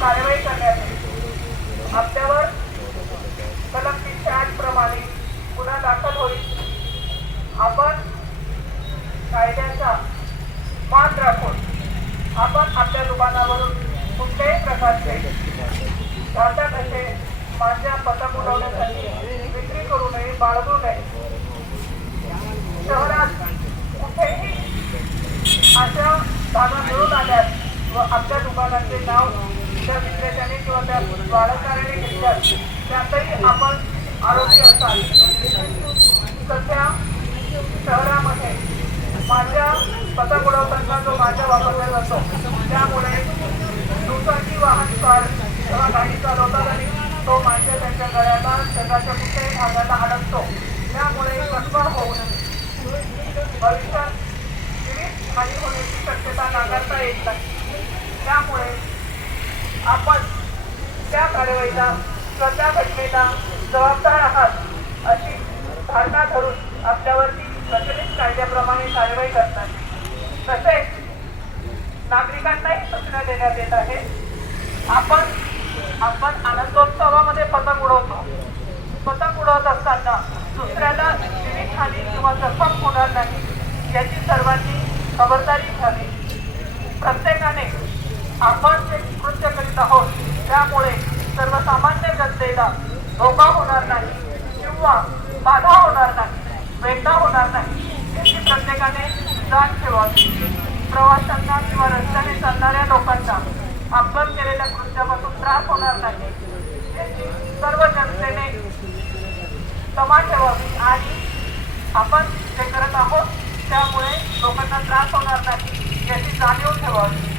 कारवाई करण्यात येईल। आपल्यावर कलम 308 प्रमाणे गुन्हा दाखल होईल। आपण कायद्याचा मान राखून आपण आपल्या दुकानावरून कुठल्याही प्रकारचे घातक असे माझ्या पतंग उडवण्यासाठी विक्री करू नये, बाळगू नये। शहरात कुठेही अशा जागा मिळून आल्यास व आपल्या दुकानाचे नाव त्या विक्रेत्याने किंवा त्या बाळगणाऱ्याने घेतल्यास त्यातही आपण आरोपी असाल। सध्या शहरामध्ये माझ्या पतंग उडवताना जो माझा वापरला जातो, त्यामुळे दुचाकी वाहन किंवा गाडी चालवताना तो माझ्या त्यांच्या गळ्याला शरीराच्या कुठल्याही भागाला अडकतो। त्यामुळे कसबा होऊन भविष्यात जीवित हानी होण्याची शक्यता नाकारता येत नाही। त्यामुळे आपण त्या कारवाईला त्या घटनेला जबाबदार आहात अशी धारणा धरून आपल्यावरती प्रचलित कायद्याप्रमाणे कारवाई करतात। तसेच नागरिकांनाही सूचना देण्यात येत आहे। आपण आनंदोत्सवामध्ये पतंग उडवतो। पतंग उडवत असताना दुसऱ्याला जीवित हानी किंवा जखम होणार नाही याची सर्वांनी खबरदारी घ्यावी। प्रत्येकाने आपण जे कृत्य करीत आहोत त्यामुळे सर्वसामान्य जनतेला धोका होणार नाही किंवा बाधा होणार नाही, वेदना होणार नाही याची प्रत्येकाने जाण ठेवावी। प्रवाशांना किंवा रस्त्याने चालणाऱ्या लोकांना आपण केलेल्या कृत्यापासून त्रास होणार नाही याची सर्व जनतेने क्षमा ठेवावी आणि आपण जे करत आहोत त्यामुळे लोकांना त्रास होणार नाही याची जाणीव ठेवावी।